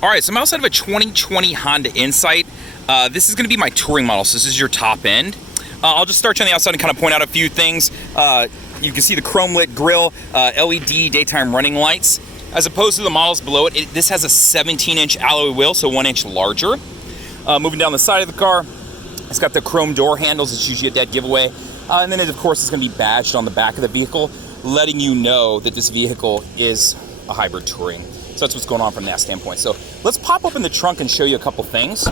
All right, so I'm outside of a 2020 Honda Insight. This is going to be my touring model, so this is your top end. I'll just start you on the outside and kind of point out a few things. You can see the chrome lit grille, LED daytime running lights. As opposed to the models below it, this has a 17-inch alloy wheel, so 1 inch larger. Moving down the side of the car, it's got the chrome door handles. It's usually a dead giveaway. And then, of course, it's going to be badged on the back of the vehicle, letting you know that this vehicle is a hybrid touring. So that's what's going on from that standpoint. So let's pop up in the trunk and show you a couple things.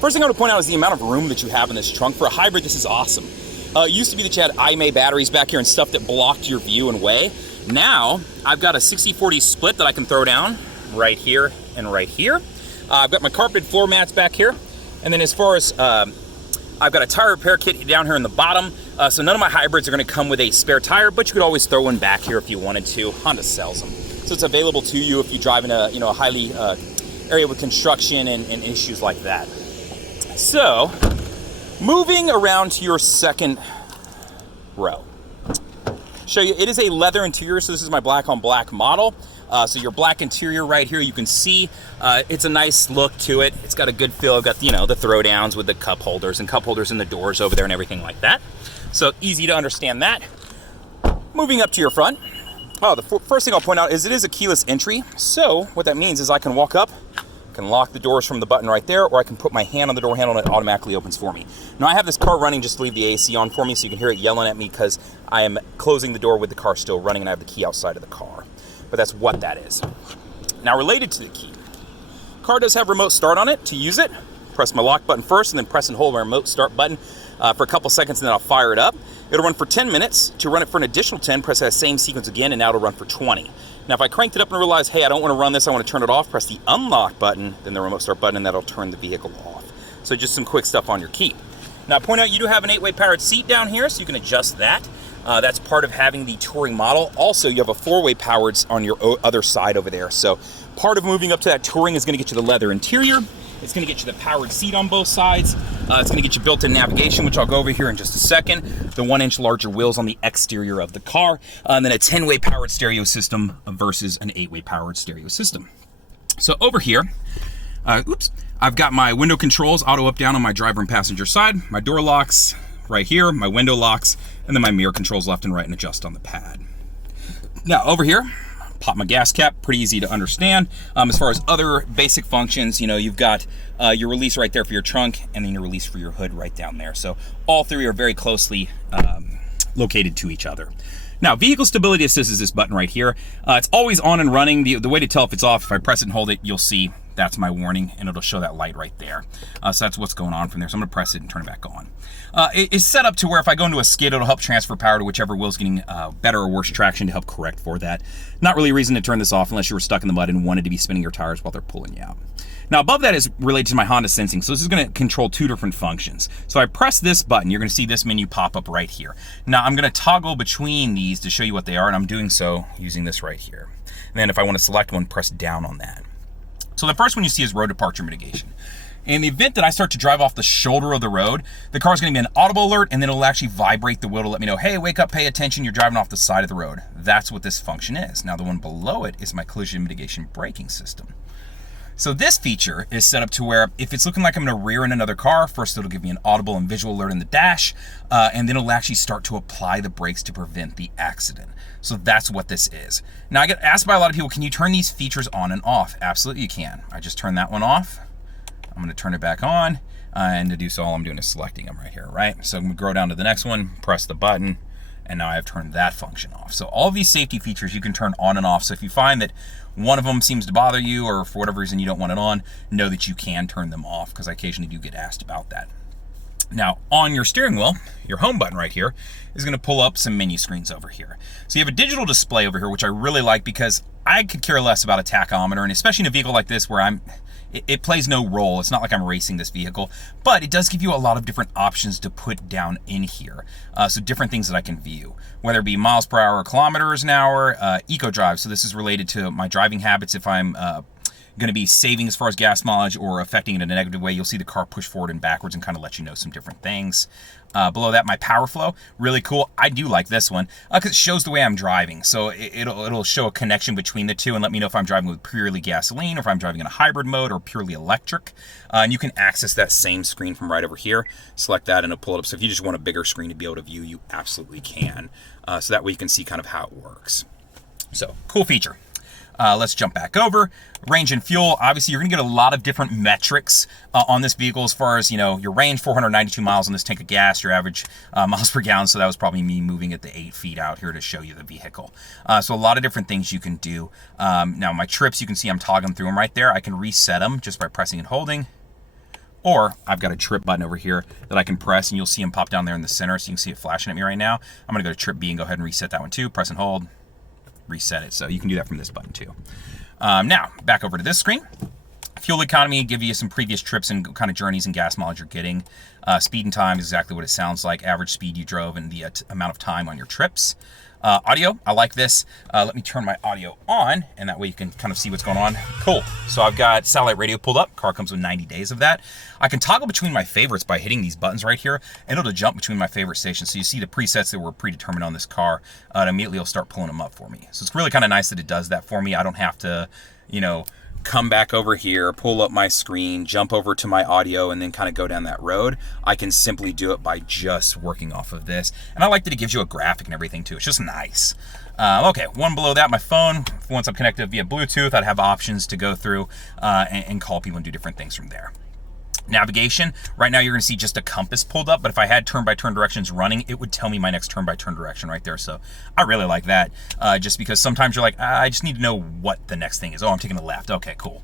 First thing I want to point out is the amount of room that you have in this trunk. For a hybrid, this is awesome. It used to be that you had IMA batteries back here and stuff that blocked your view and way. Now, I've got a 60-40 split that I can throw down right here and right here. I've got my carpeted floor mats back here. And then as far as, I've got a tire repair kit down here in the bottom. So none of my hybrids are going to come with a spare tire, but you could always throw one back here if you wanted to. Honda sells them. So it's available to you if you drive in a, a highly area with construction and issues like that. So, moving around to your second row. Show you, it is a leather interior, so this is my black on black model. So your black interior right here, you can see it's a nice look to it. It's got a good feel. I've got, the throw downs with the cup holders and cup holders in the doors over there and everything like that. So easy to understand that. Moving up to your front. Oh, the first thing I'll point out is it is a keyless entry. So what that means is I can walk up, can lock the doors from the button right there, or I can put my hand on the door handle and it automatically opens for me. Now I have this car running just to leave the AC on for me, so you can hear it yelling at me because I am closing the door with the car still running and I have the key outside of the car. But that's what that is. Now related to the key, car does have remote start on it. To use it, press my lock button first and then press and hold my remote start button for a couple seconds and then I'll fire it up. It'll run for 10 minutes. To run it for an additional 10, press that same sequence again and now it'll run for 20. Now if I cranked it up and realize, hey, I don't want to run this, I want to turn it off, press the unlock button, then the remote start button, and that'll turn the vehicle off. So just some quick stuff on your key. Now point out you do have an 8-way powered seat down here, so you can adjust that. That's part of having the touring model. Also, you have a 4-way powered on your other side over there. So part of moving up to that touring is going to get you the leather interior. It's going to get you the powered seat on both sides. It's going to get you built-in navigation, which I'll go over here in just a second. The 1-inch larger wheels on the exterior of the car. And then a 10-way powered stereo system versus an 8-way powered stereo system. So over here, I've got my window controls, auto up down on my driver and passenger side. My door locks right here, my window locks, and then my mirror controls left and right and adjust on the pad. Now over here, pop my gas cap, pretty easy to understand. As far as other basic functions, you've got your release right there for your trunk and then your release for your hood right down there. So all three are very closely located to each other. Now, vehicle stability assist is this button right here. It's always on and running. The way to tell if it's off, if I press it and hold it, you'll see that's my warning and it'll show that light right there. So that's what's going on from there. So I'm gonna press it and turn it back on. It's set up to where if I go into a skid, it'll help transfer power to whichever wheel's getting better or worse traction to help correct for that. Not really a reason to turn this off unless you were stuck in the mud and wanted to be spinning your tires while they're pulling you out. Now above that is related to my Honda sensing. So this is gonna control two different functions. So I press this button, you're gonna see this menu pop up right here. Now I'm gonna toggle between these to show you what they are, and I'm doing so using this right here. And then if I wanna select one, press down on that. So the first one you see is road departure mitigation. In the event that I start to drive off the shoulder of the road, the car's gonna be an audible alert and then it'll actually vibrate the wheel to let me know, hey, wake up, pay attention, you're driving off the side of the road. That's what this function is. Now the one below it is my collision mitigation braking system. So this feature is set up to where if it's looking like I'm gonna rear in another car, first it'll give me an audible and visual alert in the dash, and then it'll actually start to apply the brakes to prevent the accident. So that's what this is. Now I get asked by a lot of people, can you turn these features on and off? Absolutely you can. I just turn that one off. I'm gonna turn it back on, and to do so all I'm doing is selecting them right here, right? So I'm gonna go down to the next one, press the button, and now I have turned that function off. So all of these safety features you can turn on and off. So if you find that one of them seems to bother you or for whatever reason you don't want it on, know that you can turn them off because I occasionally do get asked about that. Now on your steering wheel, your home button right here is gonna pull up some menu screens over here. So you have a digital display over here, which I really like because I could care less about a tachometer, and especially in a vehicle like this where it plays no role. It's not like I'm racing this vehicle, but it does give you a lot of different options to put down in here. So different things that I can view, whether it be miles per hour, kilometers an hour, eco drive. So this is related to my driving habits. If I'm going to be saving as far as gas mileage or affecting it in a negative way. You'll see the car push forward and backwards and kind of let you know some different things. Below that, my power flow, really cool. I do like this one because it shows the way I'm driving. So it'll show a connection between the two and let me know if I'm driving with purely gasoline or if I'm driving in a hybrid mode or purely electric. And you can access that same screen from right over here. Select that and it'll pull it up. So if you just want a bigger screen to be able to view, you absolutely can. So that way you can see kind of how it works. So cool feature. Let's jump back over. Range and fuel, obviously you're going to get a lot of different metrics on this vehicle as far as, you know, your range, 492 miles on this tank of gas, your average miles per gallon. So that was probably me moving it the 8 feet out here to show you the vehicle. So a lot of different things you can do. Now my trips, you can see I'm toggling through them right there. I can reset them just by pressing and holding. Or I've got a trip button over here that I can press and you'll see them pop down there in the center. So you can see it flashing at me right now. I'm going to go to trip B and go ahead and reset that one too. Press and hold. Reset it. So you can do that from this button too. Now back over to this screen. Fuel economy, give you some previous trips and kind of journeys and gas mileage you're getting. Speed and time is exactly what it sounds like. Average speed you drove and the amount of time on your trips. Audio, I like this. Let me turn my audio on and that way you can kind of see what's going on. Cool. So I've got satellite radio pulled up. Car comes with 90 days of that. I can toggle between my favorites by hitting these buttons right here and it'll jump between my favorite stations. So you see the presets that were predetermined on this car and immediately it'll start pulling them up for me. So it's really kind of nice that it does that for me. I don't have to, you know, come back over here, pull up my screen, jump over to my audio, and then kind of go down that road. I can simply do it by just working off of this. And I like that it gives you a graphic and everything too. It's just nice. Okay, one below that, my phone. Once I'm connected via Bluetooth, I'd have options to go through and call people and do different things from there. Navigation, right now you're going to see just a compass pulled up, but if I had turn-by-turn directions running, it would tell me my next turn-by-turn direction right there. So I really like that, just because sometimes you're like, I just need to know what the next thing is. Oh, I'm taking a left. Okay, cool.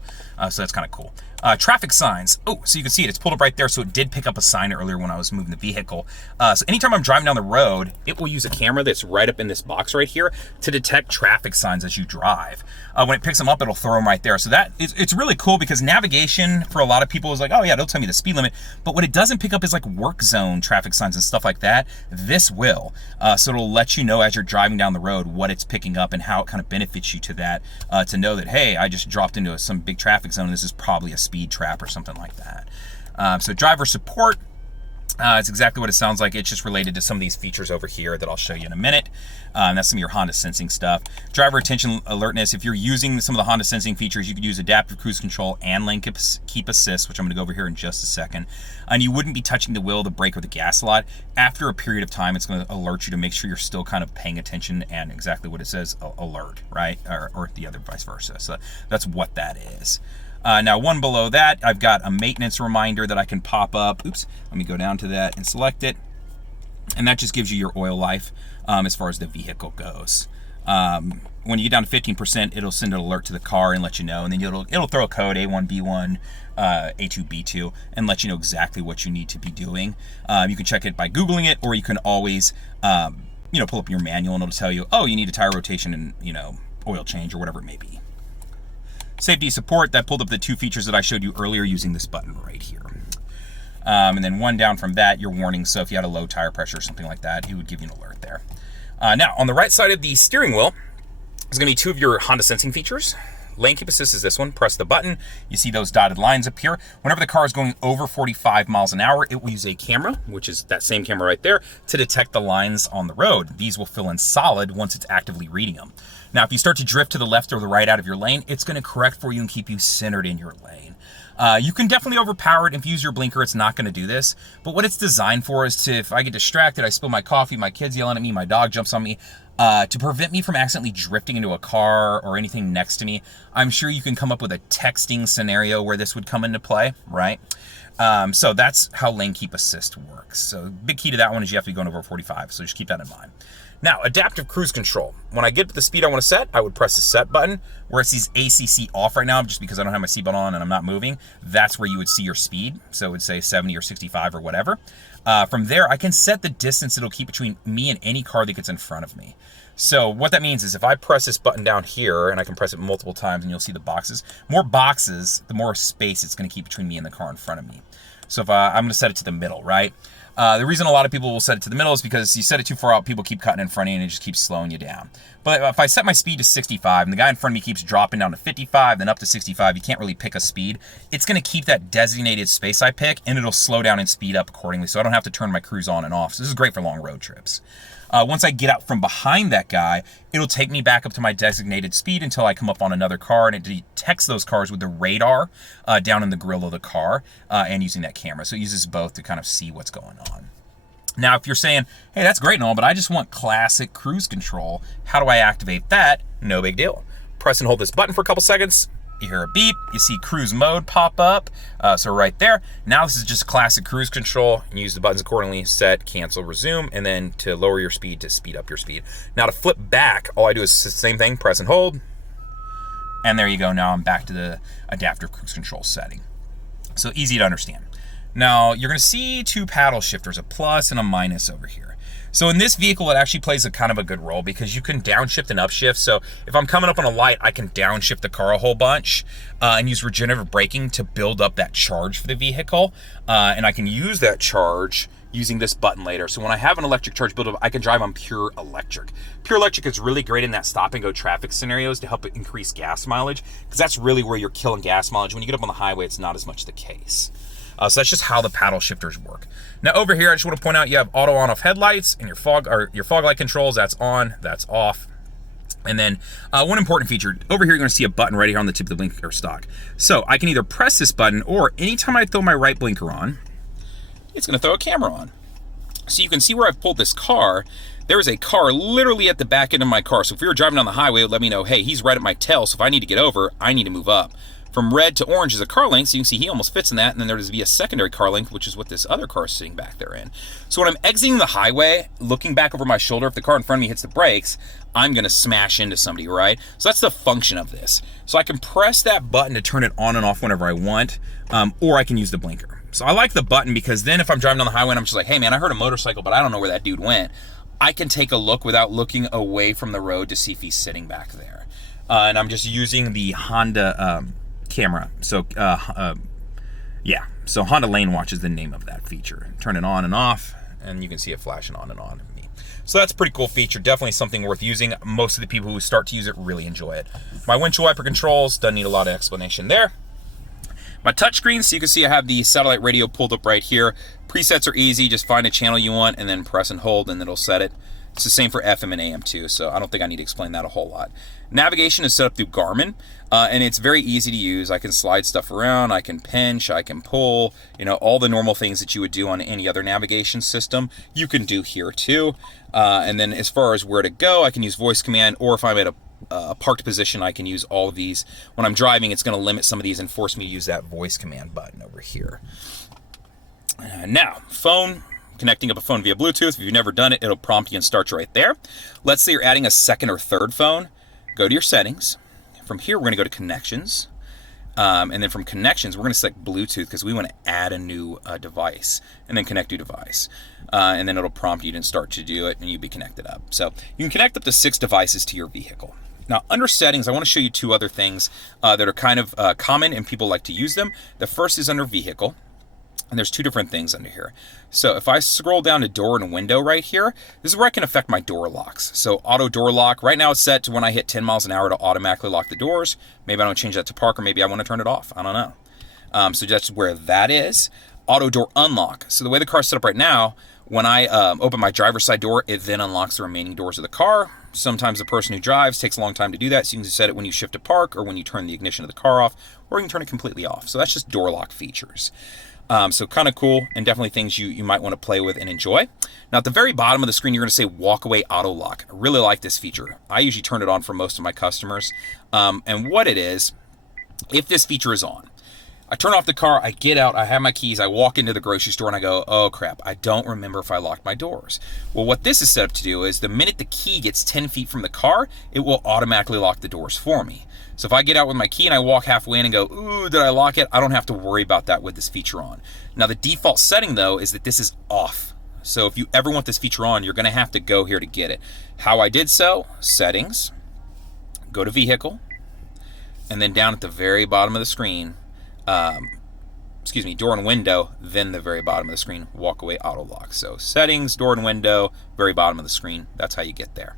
So that's kind of cool. Traffic signs. Oh, so you can see it. It's pulled up right there. So it did pick up a sign earlier when I was moving the vehicle. So anytime I'm driving down the road, it will use a camera that's right up in this box right here to detect traffic signs as you drive. When it picks them up, it'll throw them right there. So it's really cool because navigation for a lot of people is like, oh yeah, they'll tell me the speed limit. But what it doesn't pick up is like work zone traffic signs and stuff like that. This will. So it'll let you know as you're driving down the road what it's picking up and how it kind of benefits you to that, to know that, hey, I just dropped into some big traffic zone. This is probably a speed trap or something like that. So driver support, it's exactly what it sounds like. It's just related to some of these features over here that I'll show you in a minute. That's some of your Honda sensing stuff. Driver attention alertness. If you're using some of the Honda sensing features, you could use adaptive cruise control and lane keep assist, which I'm going to go over here in just a second. And you wouldn't be touching the wheel, the brake, or the gas a lot. After a period of time, it's going to alert you to make sure you're still kind of paying attention and exactly what it says, alert, right? Or the other vice versa. So that's what that is. Now, one below that, I've got a maintenance reminder that I can pop up. Oops, let me go down to that and select it. And that just gives you your oil life as far as the vehicle goes. When you get down to 15%, it'll send an alert to the car and let you know. And then it'll throw a code, A1B1, A2B2, and let you know exactly what you need to be doing. You can check it by Googling it, or you can always pull up your manual and it'll tell you, oh, you need a tire rotation and oil change or whatever it may be. Safety support, that pulled up the two features that I showed you earlier using this button right here. And then one down from that, your warning. So if you had a low tire pressure or something like that, it would give you an alert there. Now, on the right side of the steering wheel is going to be two of your Honda sensing features. Lane keep assist is this one. Press the button. You see those dotted lines up here. Whenever the car is going over 45 miles an hour, it will use a camera, which is that same camera right there, to detect the lines on the road. These will fill in solid once it's actively reading them. Now, if you start to drift to the left or the right out of your lane, it's going to correct for you and keep you centered in your lane. You can definitely overpower it. If you use your blinker, it's not going to do this. But what it's designed for is to, if I get distracted, I spill my coffee, my kid's yelling at me, my dog jumps on me, to prevent me from accidentally drifting into a car or anything next to me. I'm sure you can come up with a texting scenario where this would come into play, right? So that's how lane keep assist works. So big key to that one is you have to be going over 45, so just keep that in mind. Now, adaptive cruise control. When I get to the speed I want to set, I would press the set button. Where it says ACC off right now, just because I don't have my seatbelt on and I'm not moving, that's where you would see your speed. So it would say 70 or 65 or whatever. From there, I can set the distance it'll keep between me and any car that gets in front of me. So what that means is if I press this button down here, and I can press it multiple times and you'll see the boxes, more boxes, the more space it's going to keep between me and the car in front of me. So if I'm going to set it to the middle, right? The reason a lot of people will set it to the middle is because you set it too far out, people keep cutting in front of you and it just keeps slowing you down. But if I set my speed to 65 and the guy in front of me keeps dropping down to 55, then up to 65, you can't really pick a speed. It's going to keep that designated space I pick, and it'll slow down and speed up accordingly, so I don't have to turn my cruise on and off. So this is great for long road trips. Once I get out from behind that guy, it'll take me back up to my designated speed until I come up on another car, and it detects those cars with the radar down in the grill of the car and using that camera. So it uses both to kind of see what's going on. Now, if you're saying, hey, that's great and all, but I just want classic cruise control, how do I activate that? No big deal. Press and hold this button for a couple seconds. You hear a beep, you see cruise mode pop up, so right there. Now this is just classic cruise control. You use the buttons accordingly, set, cancel, resume, and then to lower your speed, to speed up your speed. Now to flip back, all I do is the same thing, press and hold, and there you go. Now I'm back to the adaptive cruise control setting. So easy to understand. Now you're gonna see two paddle shifters, a plus and a minus over here. So in this vehicle, it actually plays a kind of a good role because you can downshift and upshift. So if I'm coming up on a light, I can downshift the car a whole bunch and use regenerative braking to build up that charge for the vehicle. And I can use that charge using this button later. So when I have an electric charge buildup, I can drive on pure electric. Pure electric is really great in that stop and go traffic scenarios to help it increase gas mileage, because that's really where you're killing gas mileage. When you get up on the highway, it's not as much the case. So that's just how the paddle shifters work. Now over here, I just want to point out you have auto on-off headlights and your fog light controls. That's on, that's off. And then one important feature over here, you're going to see a button right here on the tip of the blinker stock. So I can either press this button, or anytime I throw my right blinker on, it's going to throw a camera on. So you can see where I've pulled this car. There is a car literally at the back end of my car. So if we were driving down the highway, it would let me know, hey, he's right at my tail. So if I need to get over, I need to move up. From red to orange is a car length, so you can see he almost fits in that, and then there's be a secondary car length, which is what this other car is sitting back there in. So when I'm exiting the highway, looking back over my shoulder, if the car in front of me hits the brakes, I'm gonna smash into somebody, right? So that's the function of this. So I can press that button to turn it on and off whenever I want, or I can use the blinker. So I like the button because then if I'm driving down the highway and I'm just like, hey man, I heard a motorcycle, but I don't know where that dude went, I can take a look without looking away from the road to see if he's sitting back there. And I'm just using the Honda camera. So yeah, so Honda Lane Watch is the name of that feature. Turn it on and off, and you can see it flashing on and on. So that's a pretty cool feature, definitely something worth using. Most of the people who start to use it really enjoy it. My windshield wiper controls, doesn't need a lot of explanation there. My touchscreen, so you can see I have the satellite radio pulled up right here. Presets are easy, just find a channel you want and then press and hold and it'll set it. It's the same for FM and AM too, so I don't think I need to explain that a whole lot. Navigation is set up through Garmin, and it's very easy to use. I can slide stuff around, I can pinch, I can pull, you know, all the normal things that you would do on any other navigation system, you can do here too. And then as far as where to go, I can use voice command, or if I'm at a parked position, I can use all of these. When I'm driving, it's going to limit some of these and force me to use that voice command button over here. Now, phone. Connecting up a phone via Bluetooth. If you've never done it, it'll prompt you and start you right there. Let's say you're adding a second or third phone. Go to your settings. From here, we're going to go to connections. And then from connections, we're going to select Bluetooth because we want to add a new device. And then connect to device. And then it'll prompt you to start to do it and you'll be connected up. So you can connect up to 6 devices to your vehicle. Now, under settings, I want to show you 2 other things that are kind of common and people like to use them. The first is under vehicle. And there's 2 different things under here. So if I scroll down to door and window right here, this is where I can affect my door locks. So auto door lock, right now it's set to when I hit 10 miles an hour to automatically lock the doors. Maybe I don't change that to park, or maybe I want to turn it off. I don't know. So that's where that is. Auto door unlock. So the way the car's set up right now, when I open my driver's side door, it then unlocks the remaining doors of the car. Sometimes the person who drives takes a long time to do that, so you can set it when you shift to park or when you turn the ignition of the car off, or you can turn it completely off. So that's just door lock features. So kind of cool, and definitely things you might want to play with and enjoy. Now at the very bottom of the screen, you're going to say walk away auto lock. I really like this feature. I usually turn it on for most of my customers. And what it is, if this feature is on, I turn off the car, I get out, I have my keys, I walk into the grocery store and I go, oh crap, I don't remember if I locked my doors. Well, what this is set up to do is the minute the key gets 10 feet from the car, it will automatically lock the doors for me. So if I get out with my key and I walk halfway in and go, ooh, did I lock it? I don't have to worry about that with this feature on. Now the default setting though is that this is off. So if you ever want this feature on, you're gonna have to go here to get it. How I did so, settings, go to vehicle, and then down at the very bottom of the screen, door and window, then the very bottom of the screen, walk away auto lock. So settings, door and window, very bottom of the screen. That's how you get there.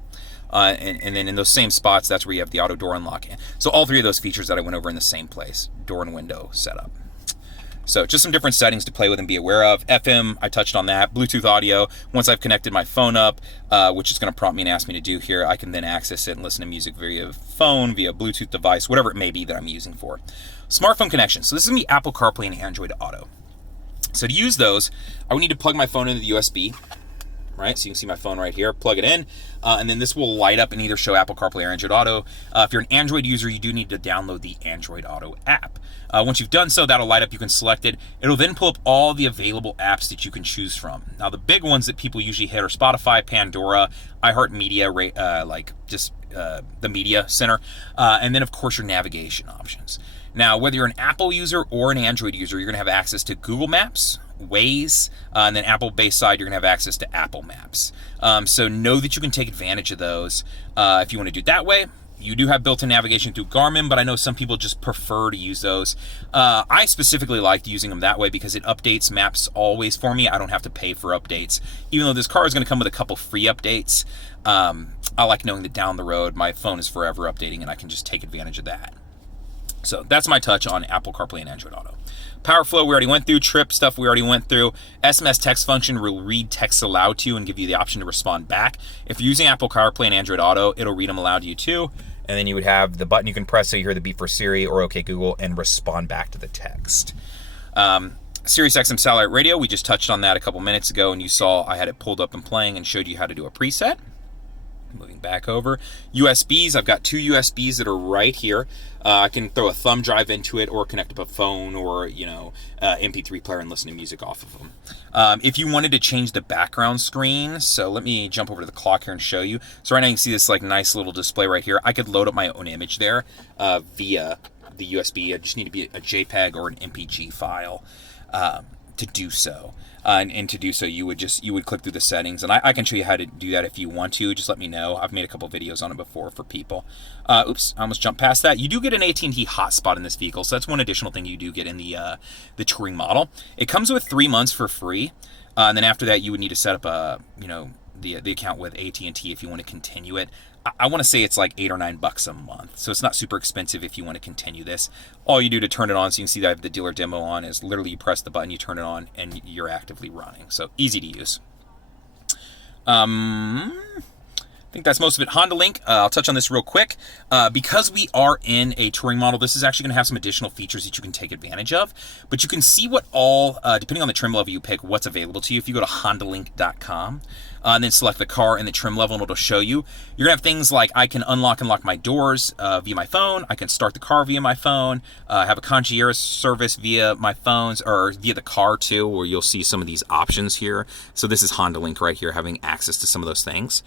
And then in those same spots, that's where you have the auto door unlock. So all three of those features that I went over in the same place, door and window setup. So just some different settings to play with and be aware of. FM, I touched on that. Bluetooth audio, once I've connected my phone up, which is going to prompt me and ask me to do here, I can then access it and listen to music via phone, via Bluetooth device, whatever it may be that I'm using for. Smartphone connection. So this is going to be Apple CarPlay and Android Auto. So to use those, I would need to plug my phone into the USB. Right, so you can see my phone right here, plug it in, and then this will light up and either show Apple CarPlay or Android Auto. If you're an Android user, you do need to download the Android Auto app. Once you've done so, that'll light up, you can select it. It'll then pull up all the available apps that you can choose from. Now, the big ones that people usually hit are Spotify, Pandora, iHeartMedia, the media center, and then, of course, your navigation options. Now, whether you're an Apple user or an Android user, you're going to have access to Google Maps, Waze, and then Apple-based side, you're going to have access to Apple Maps. So know that you can take advantage of those if you want to do it that way. You do have built-in navigation through Garmin, but I know some people just prefer to use those. I specifically liked using them that way because it updates maps always for me. I don't have to pay for updates. Even though this car is going to come with a couple free updates, I like knowing that down the road, my phone is forever updating and I can just take advantage of that. So that's my touch on Apple CarPlay and Android Auto. PowerFlow we already went through, Trip stuff we already went through. SMS text function will read texts aloud to you and give you the option to respond back. If you're using Apple CarPlay and Android Auto, it'll read them aloud to you too. And then you would have the button you can press so you hear the beep for Siri or OK Google and respond back to the text. Sirius XM Satellite Radio, we just touched on that a couple minutes ago and you saw I had it pulled up and playing and showed you how to do a preset. Moving back over. USBs, I've got two USBs that are right here. I can throw a thumb drive into it or connect up a phone or, MP3 player and listen to music off of them. If you wanted to change the background screen, so let me jump over to the clock here and show you. So right now you can see this nice little display right here. I could load up my own image there via the USB. I just need to be a JPEG or an MPG file to do so. And to do so, you would click through the settings, and I can show you how to do that if you want to. Just let me know. I've made a couple videos on it before for people. Oops, I almost jumped past that. You do get an AT&T hotspot in this vehicle, so that's one additional thing you do get in the touring model. It comes with 3 months for free, and then after that, you would need to set up the account with AT&T if you want to continue it. I want to say it's like $8 or $9 a month, so it's not super expensive if you want to continue this. All you do to turn it on, so you can see that I have the dealer demo on, is literally you press the button, you turn it on, and you're actively running. So easy to use. I think that's most of it. Honda Link, I'll touch on this real quick. Because we are in a touring model, this is actually going to have some additional features that you can take advantage of. But you can see what all, depending on the trim level you pick, what's available to you. If you go to hondalink.com, and then select the car and the trim level, and it'll show you. You're going to have things like I can unlock and lock my doors via my phone. I can start the car via my phone. Have a concierge service via my phones or via the car too, where you'll see some of these options here. So this is Honda Link right here, having access to some of those things.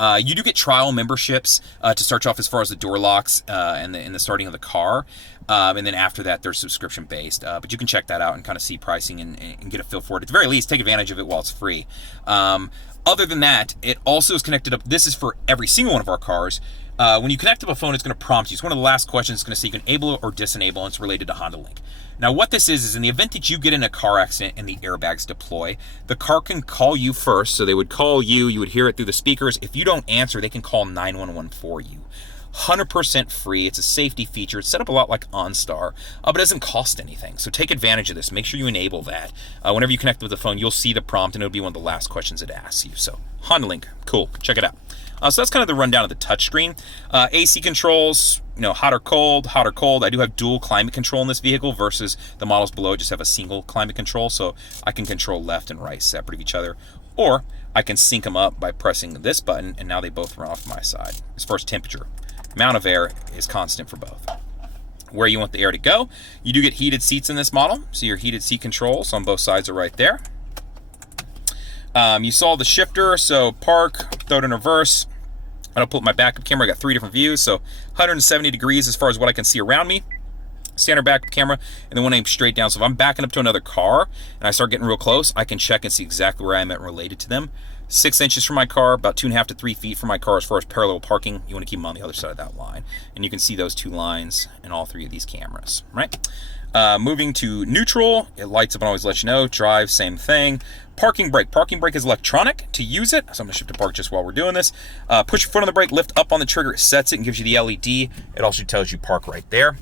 You do get trial memberships to start you off as far as the door locks and the starting of the car. And then after that, they're subscription based. But you can check that out and kind of see pricing and get a feel for it. At the very least, take advantage of it while it's free. Other than that, it also is connected up. This is for every single one of our cars. When you connect up a phone, it's going to prompt you. It's one of the last questions. It's going to say you can enable or disable, and it's related to Honda Link. Now, what this is in the event that you get in a car accident and the airbags deploy, the car can call you first. So they would call you. You would hear it through the speakers. If you don't answer, they can call 911 for you. 100% free. It's a safety feature. It's set up a lot like OnStar, but it doesn't cost anything. So take advantage of this. Make sure you enable that. Whenever you connect with the phone, you'll see the prompt, and it'll be one of the last questions it asks you. So Honda Link, cool. Check it out. So that's kind of the rundown of the touchscreen. AC controls, hot or cold, hot or cold. I do have dual climate control in this vehicle versus the models below just have a single climate control. So I can control left and right separate of each other. Or I can sync them up by pressing this button, and now they both run off my side. As far as temperature, amount of air is constant for both. Where you want the air to go, you do get heated seats in this model. So your heated seat controls on both sides are right there. You saw the shifter, so park, throw it in reverse. I'll pull up my backup camera. I got 3 different views, so 170 degrees as far as what I can see around me. Standard backup camera, and then one aimed straight down. So if I'm backing up to another car and I start getting real close, I can check and see exactly where I'm at related to them. 6 inches from my car, about 2.5 to 3 feet from my car as far as parallel parking. You want to keep them on the other side of that line. And you can see those 2 lines in all 3 of these cameras, right? Moving to neutral, it lights up and always lets you know. Drive, same thing. Parking brake. Parking brake is electronic to use it. So I'm going to shift to park just while we're doing this. Push your foot on the brake, lift up on the trigger, it sets it and gives you the LED. It also tells you park right there.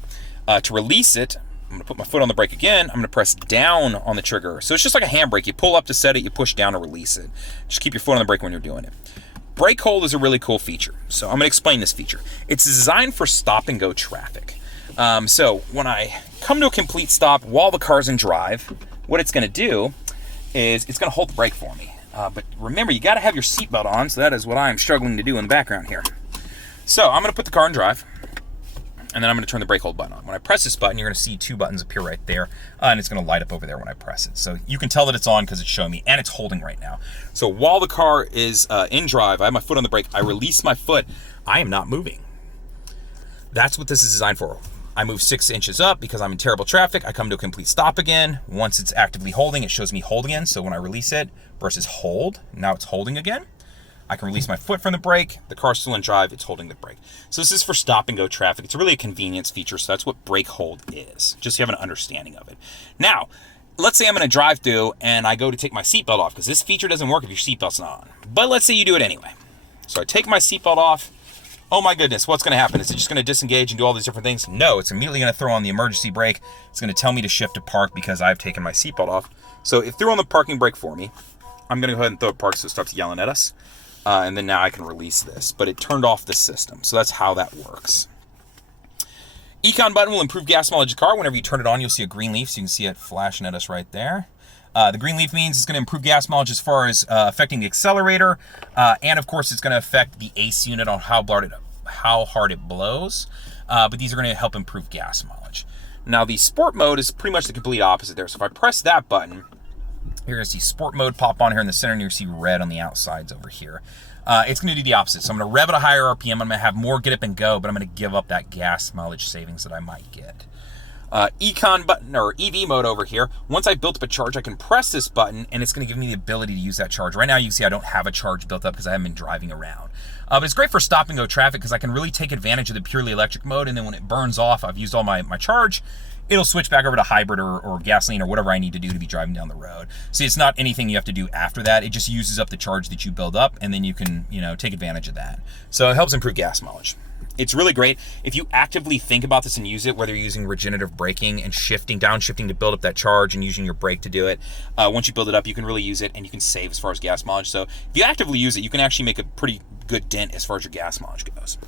To release it, I'm going to put my foot on the brake again. I'm going to press down on the trigger. So it's just like a handbrake. You pull up to set it, you push down to release it. Just keep your foot on the brake when you're doing it. Brake hold is a really cool feature. So I'm going to explain this feature. It's designed for stop and go traffic. So when I come to a complete stop while the car's in drive, what it's going to do is it's going to hold the brake for me. But remember, you got to have your seatbelt on. So that is what I'm struggling to do in the background here. So I'm going to put the car in drive. And then I'm going to turn the brake hold button on. When I press this button, you're going to see 2 buttons appear right there. And it's going to light up over there when I press it. So you can tell that it's on because it's showing me. And it's holding right now. So while the car is in drive, I have my foot on the brake. I release my foot. I am not moving. That's what this is designed for. I move 6 inches up because I'm in terrible traffic. I come to a complete stop again. Once it's actively holding, it shows me hold again. So when I release it versus hold, now it's holding again. I can release my foot from the brake. The car's still in drive. It's holding the brake. So this is for stop and go traffic. It's really a convenience feature. So that's what brake hold is, just so you have an understanding of it. Now, let's say I'm in a drive-through and I go to take my seatbelt off because this feature doesn't work if your seatbelt's not on. But let's say you do it anyway. So I take my seatbelt off. Oh my goodness, what's going to happen? Is it just going to disengage and do all these different things? No, it's immediately going to throw on the emergency brake. It's going to tell me to shift to park because I've taken my seatbelt off. So it threw on the parking brake for me. I'm going to go ahead and throw it park so it stops yelling at us. And then now I can release this, but it turned off the system. So that's how that works. Econ button will improve gas mileage of the car. Whenever you turn it on, you'll see a green leaf. So you can see it flashing at us right there. The green leaf means it's going to improve gas mileage as far as affecting the accelerator. And of course, it's going to affect the AC unit on how hard it blows. But these are going to help improve gas mileage. Now the sport mode is pretty much the complete opposite there. So if I press that button, you're going to see sport mode pop on here in the center, and you're going to see red on the outsides over here. It's going to do the opposite. So I'm going to rev at a higher RPM. I'm going to have more get up and go, but I'm going to give up that gas mileage savings that I might get. Econ button, or EV mode over here. Once I've built up a charge, I can press this button, and it's going to give me the ability to use that charge. Right now, you can see I don't have a charge built up because I haven't been driving around. But it's great for stop and go traffic because I can really take advantage of the purely electric mode, and then when it burns off, I've used all my charge, it'll switch back over to hybrid or gasoline or whatever I need to do to be driving down the road. See, it's not anything you have to do after that. It just uses up the charge that you build up, and then you can, take advantage of that. So it helps improve gas mileage. It's really great. If you actively think about this and use it, whether you're using regenerative braking and downshifting to build up that charge and using your brake to do it, once you build it up, you can really use it and you can save as far as gas mileage. So if you actively use it, you can actually make a pretty good dent as far as your gas mileage goes.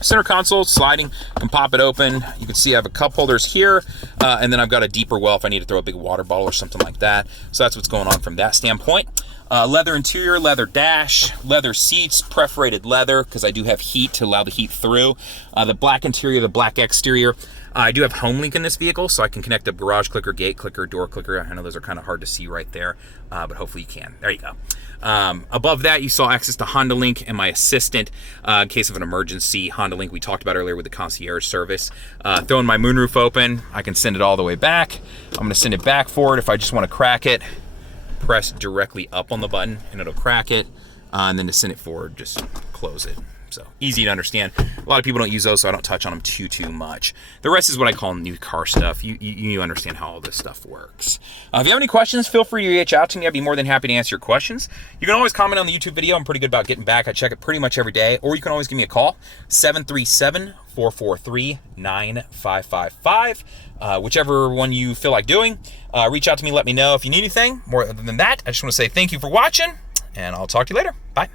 Center console, sliding, can pop it open. You can see I have a cup holders here, and then I've got a deeper well if I need to throw a big water bottle or something like that. So that's what's going on from that standpoint. Leather interior, leather dash, leather seats, perforated leather, because I do have heat to allow the heat through. The black interior, the black exterior. I do have HomeLink in this vehicle, so I can connect up garage clicker, gate clicker, door clicker. I know those are kind of hard to see right there, but hopefully you can. There you go. Above that, you saw access to Honda Link and my assistant in case of an emergency. Honda Link we talked about earlier with the concierge service. Throwing my moonroof open, I can send it all the way back. I'm going to send it back forward if I just want to crack it. Press directly up on the button and it'll crack it. And then to send it forward, just close it. So easy to understand. A lot of people don't use those, so I don't touch on them too much. The rest is what I call new car stuff. You understand how all this stuff works. If you have any questions, feel free to reach out to me. I'd be more than happy to answer your questions. You can always comment on the YouTube video. I'm pretty good about getting back. I check it pretty much every day. Or you can always give me a call, 737-443-9555. Whichever one you feel like doing. Reach out to me, let me know if you need anything. More than that, I just want to say thank you for watching, and I'll talk to you later. Bye.